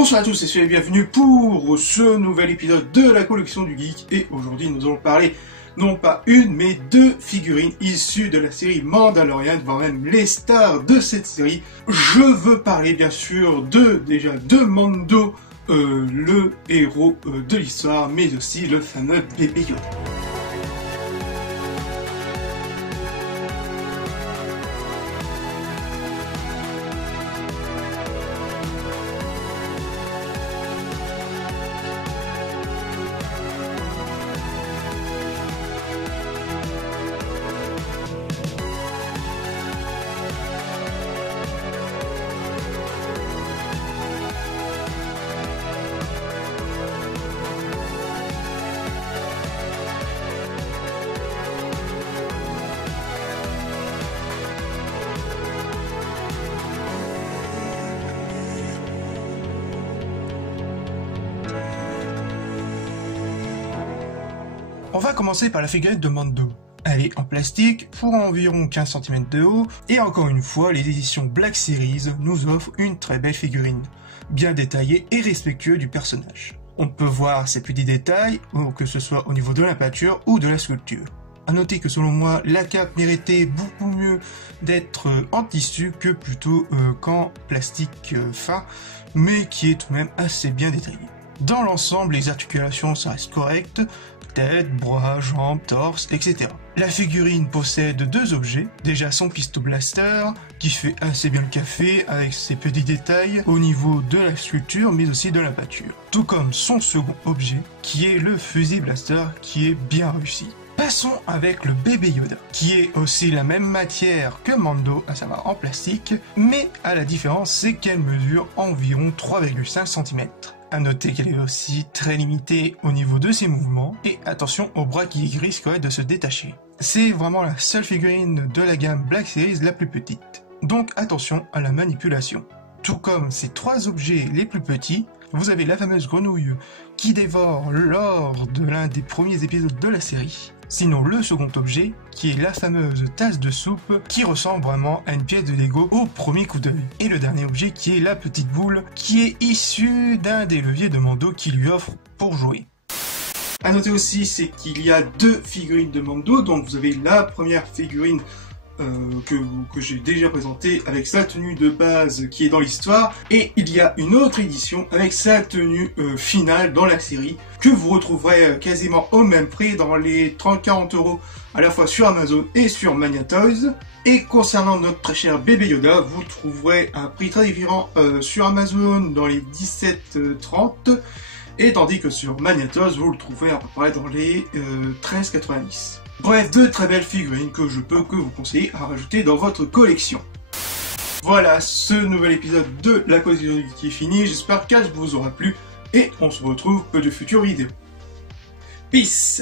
Bonsoir à tous et soyez bienvenus pour ce nouvel épisode de la collection du geek. Et aujourd'hui nous allons parler non pas une mais deux figurines issues de la série Mandalorian, voire même les stars de cette série. Je veux parler bien sûr de Mando, le héros de l'histoire, mais aussi le fameux bébé Yoda. On va commencer par la figurine de Mando. Elle est en plastique pour environ 15 cm de haut et encore une fois les éditions Black Series nous offrent une très belle figurine, bien détaillée et respectueuse du personnage. On peut voir ses petits détails, que ce soit au niveau de la peinture ou de la sculpture. A noter que selon moi, la cape méritait beaucoup mieux d'être en tissu que plutôt qu'en plastique fin, mais qui est tout de même assez bien détaillée. Dans l'ensemble, les articulations ça reste correct, tête, bras, jambes, torse, etc. La figurine possède deux objets, déjà son pistolet blaster, qui fait assez bien le café avec ses petits détails au niveau de la sculpture mais aussi de la peinture. Tout comme son second objet, qui est le fusil blaster, qui est bien réussi. Passons avec le bébé Yoda, qui est aussi la même matière que Mando, à savoir en plastique, mais à la différence c'est qu'elle mesure environ 3,5 cm. A noter qu'elle est aussi très limitée au niveau de ses mouvements, et attention au bras qui risquerait de se détacher. C'est vraiment la seule figurine de la gamme Black Series la plus petite, donc attention à la manipulation. Tout comme ces trois objets les plus petits, vous avez la fameuse grenouille qui dévore lors de l'un des premiers épisodes de la série. Sinon le second objet, qui est la fameuse tasse de soupe, qui ressemble vraiment à une pièce de Lego au premier coup d'œil. Et le dernier objet qui est la petite boule, qui est issue d'un des leviers de Mando qui lui offre pour jouer. A noter aussi, c'est qu'il y a deux figurines de Mando, donc vous avez la première figurine que j'ai déjà présenté avec sa tenue de base qui est dans l'histoire, et il y a une autre édition avec sa tenue finale dans la série que vous retrouverez quasiment au même prix dans les 30-40 € à la fois sur Amazon et sur Mania Toys. Et concernant notre très cher bébé Yoda, vous trouverez un prix très différent sur Amazon dans les 17,30 et tandis que sur Mania Toys vous le trouverez à peu près dans les 13,90. Bref, deux très belles figurines que je peux que vous conseiller à rajouter dans votre collection. Voilà, ce nouvel épisode de la collection qui est fini, j'espère qu'elle vous aura plu et on se retrouve pour de futures vidéos. Peace!